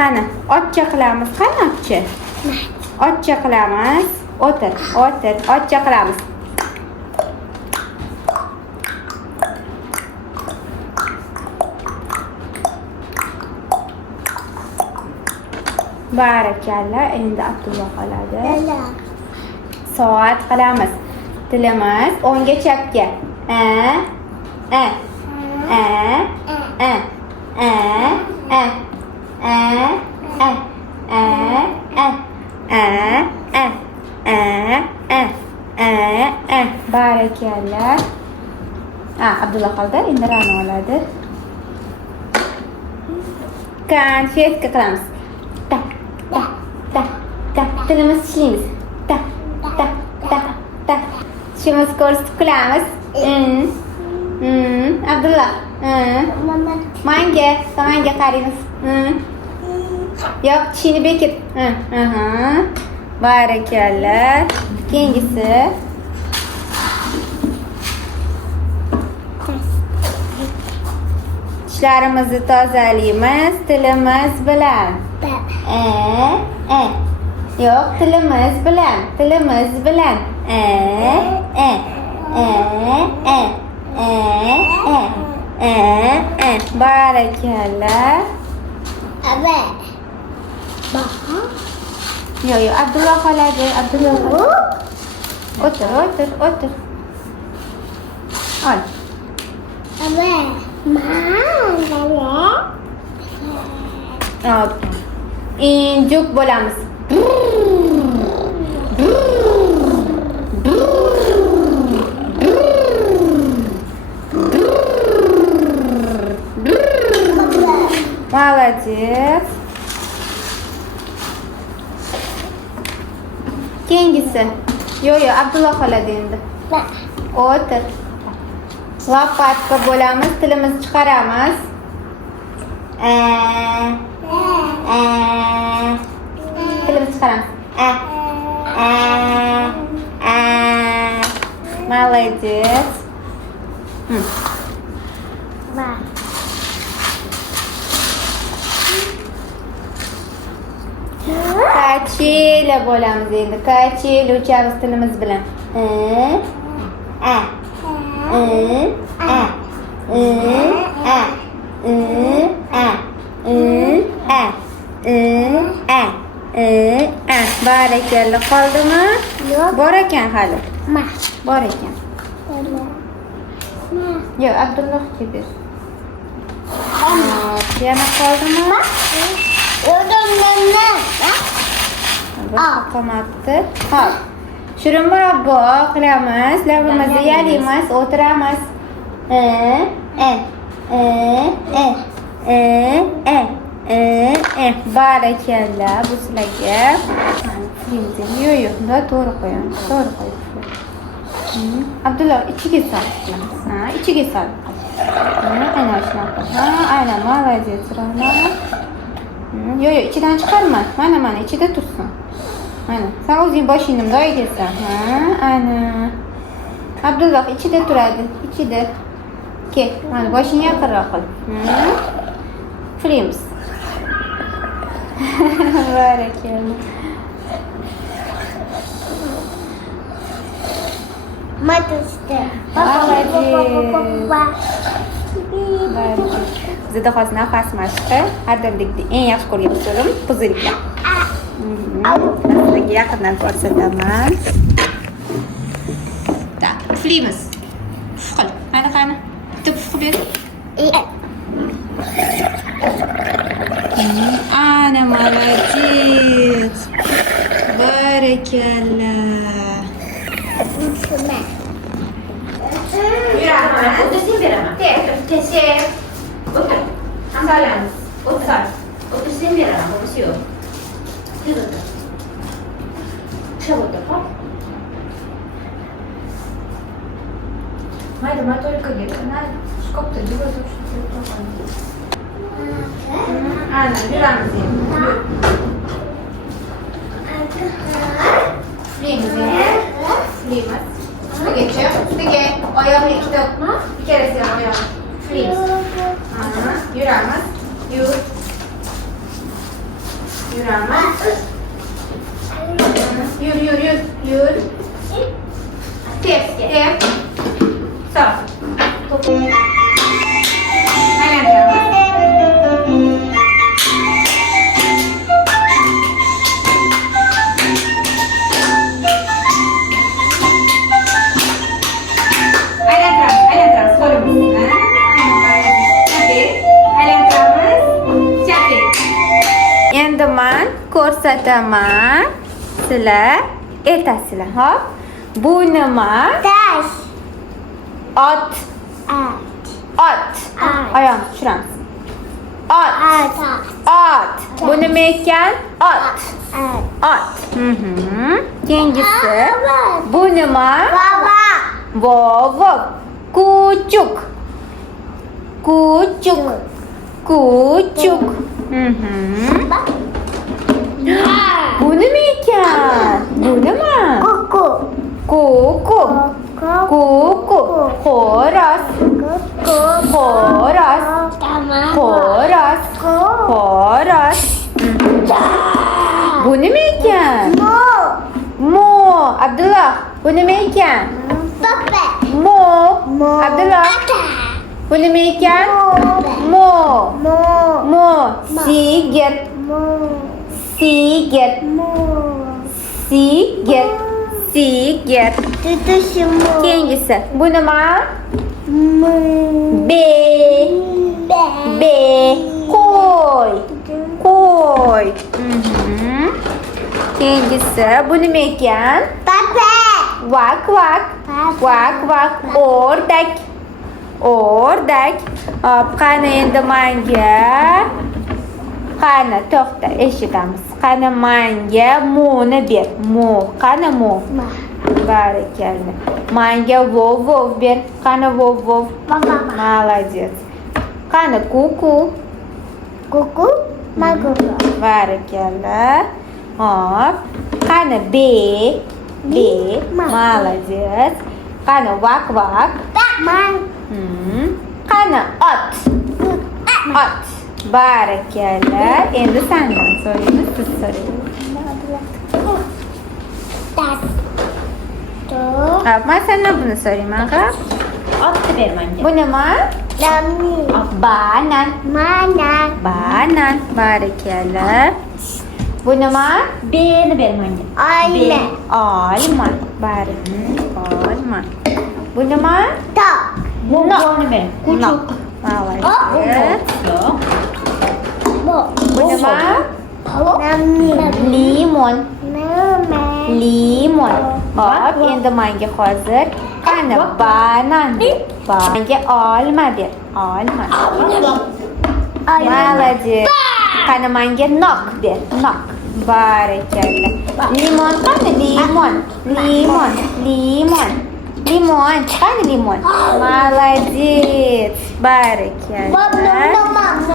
Qani, ochcha qilamiz. Qani ochcha? Ochcha qilamiz. O'tir, ochcha qilamiz. Barakalla. Endi Abdulla qoladi. Soat qilamiz. Tilimiz o'ngga chapga. Barakalla. Abdulla qoldi. Endi Ra'no oladi. Konfetka qilamiz. Tilimiz tishlaymiz. Tishimiz ko'rsatib kulamiz. Abdulla. Manga qaraymiz. Yo'q, tishini bekit. Barakalla. Keyingisi. Tishlarimizni tozalaymiz tilimiz bilan. Yo'q, tilimiz bilan. Barakalla. Yo'q, Abdulla qoladi. O'tir. Ol. Injuk bo'lamiz. Молодец. Keyingisi. Yo'q, Abdulla qoladi endi. O'tir. Lopatka bo'lamiz, tilimizni chiqaramiz. Tilimizni chiqaramiz. Молодец. Kachela bo'lamiz endi. Kachela uchamiz tilimiz bilan. Barakalla. Qoldimi? Yo'q. Bor ekan hali. Bor ekan. Yo'q, Abdullohga ber. Yana qoldimi? Qolmabdi. Hop. Shirin murabbo qilamiz. Labimizni yalaymiz, o'tiramiz. Barakalla. Bu sizlarga. Yo'q, to'g'ri qo'yamiz. Abdulla, ichiga sol. Ichiga sol. Aynan shunaqa. Aynan, молодец, Ra'no. Yo'q, ichidan chiqarma. Mana ichida tursin. Mana, sen o'zing boshingni bundoq egasan. Ana. Abdulloh ichida turadi. Ichida. Kel, mana boshingni yaqinroq qil. Frims. Barakalla. Bizda hozir nafas mashqi. Har doimdek eng yaxshi ko'rgan usulim puziriklar. Sizlarga yaqindan ko'rsataman. Tak, puflaymiz. Puf qil. Qani. Bitta puf ber. Ana, молодец. Barakalla. Yuraman. O'tirsang beraman. Tek. O'tir. Hamsalamiz. O'tirsang beraman. Bo'lmasa yo'q. Tez o'tir. O'tir, hop. Mayda, только где-то на шкафте делать очень плохо. Ana, yuramiz endi. Puflaymiz endi. Ustiga oyoqni ikkita ikkalasi ham oyoqni puflaymiz. Yuramiz. Yur. Yürüyemez. Yürü. Tep. Sağ. Aylantiramiz. Aylantiramiz. Qo'limizni. Aylantiramiz. Chapik. Endi men ko'rsataman. Sizlar aytasizlar, hop. Bu nima? Taş. Ot. At. Ayağını tushiramiz. Ot. Ot. Bu nima ekan? Ot. Ot. Keyingisi. Bu nima? Baba. Kuchuk. Bu nima ekan? Bu nima? Kuku. Xo'roz. Bu nima ekan? Mo. Abdullah. Bu nima ekan? Mo. Abdullah. Bu nima ekan? Mo. Sigir. Keyingisi. Bu nima? B. Qo'y. Keyingisi. Bu nima ekan? Vak. O'rdak. Hop, qani endi menga. Qani to'xta, eshitamiz. Qani menga mo'ni ber. Qani mo? Barakalla. Menga vov ber. Qani vov? Молодец. Qani kuku? Barakalla. Hop. Qani B. Молодец. Qani vak. Qani ot. Barakalla. Endi sendan so'raymiz, siz so'rang. Hop, men sendan buni so'rayman, ha? Otni ber menga. Bu nima? Banan. Barakalla. Bu nima? B'ni ber menga. Olma. Olma. Bu nima? Bo'ni ber. Kuchuk. Молодец. Yo'q. Bu nima? Limon. Hop, endi menga hozir qani banan. Menga olma ber. Olma. Молодец. Qani menga nok ber. Nok. Barakalla. Limon qani? Limon. Qani limon? Молодец. Barakalla.